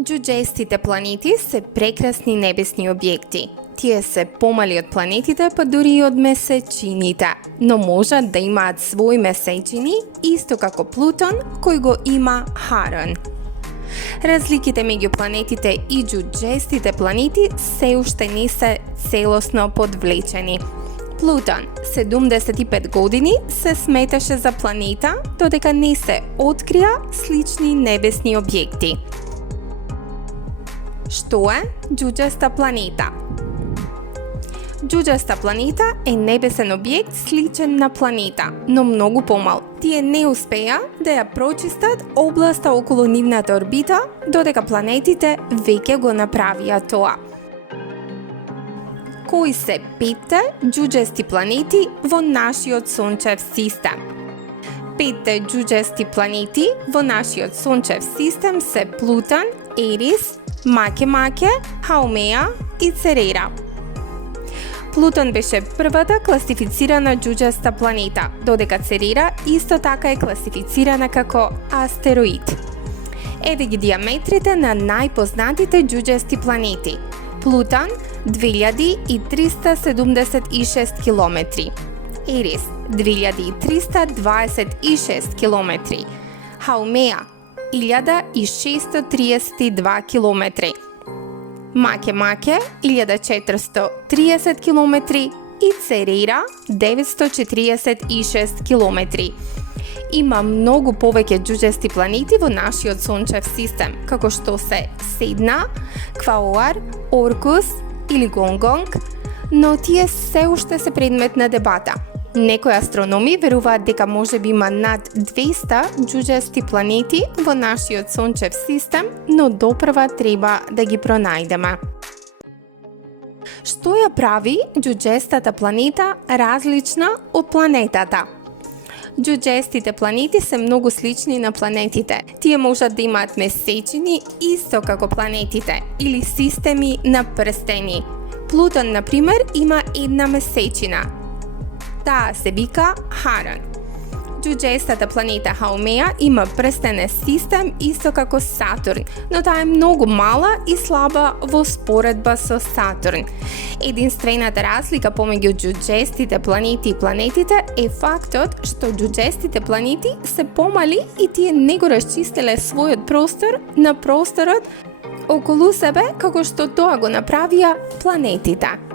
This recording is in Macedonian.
Ѓуѓестите планети се прекрасни небесни објекти. Тие се помали од планетите, па дури и од месечините, но можат да имаат свои месечини, исто како Плутон, кој го има Харон. Разликите меѓу планетите и ѓуѓестите планети се уште не се целосно подвлечени. Плутон 75 години се сметаше за планета, додека не се открија слични небесни објекти. Што е ѓуѓеста планета? Ѓуѓеста планета е небесен објект сличен на планета, но многу помал. Тие не успеа да ја прочистат областа околу нивната орбита, додека планетите веќе го направија тоа. Кои се 5 ѓуѓести планети во нашиот сончев систем? 5 ѓуѓести планети во нашиот сончев систем се Плутон, Ерис, Маке, Хаумеа и Церера. Плутон беше првата класифицирана ѓуѓеста планета, додека Церера исто така е класифицирана како астероид. Еве ги диаметрите на најпознатите ѓуѓести планети. Плутон 2376 километри, Ерис 2326 километри, Хаумеа 1632 километри, Маке 1430 километри и Церера 946 километри. Има многу повеќе ѓуѓести планети во нашиот сончев систем, како што се Седна, Кваоар, Оркус или Гонгонг, но тие се уште се предмет на дебата. Некои астрономи веруваат дека можеби има над 200 ѓуѓести планети во нашиот сончев систем, но допрва треба да ги пронајдеме. Што ја прави ѓуѓестата планета различна од планетата? Ѓуѓестите планети се многу слични на планетите. Тие можат да имаат месечини исто како планетите или системи на прстени. Плутон, например, има една месечина. Таа се вика Харон. Ѓуѓестата планета Хаумеа има прстенен систем исто како Сатурн, но таа е многу мала и слаба во споредба со Сатурн. Единствената разлика помеѓу ѓуѓестите планети и планетите е фактот што ѓуѓестите планети се помали и тие не го расчистиле својот простор на просторот околу себе како што тоа го направија планетите.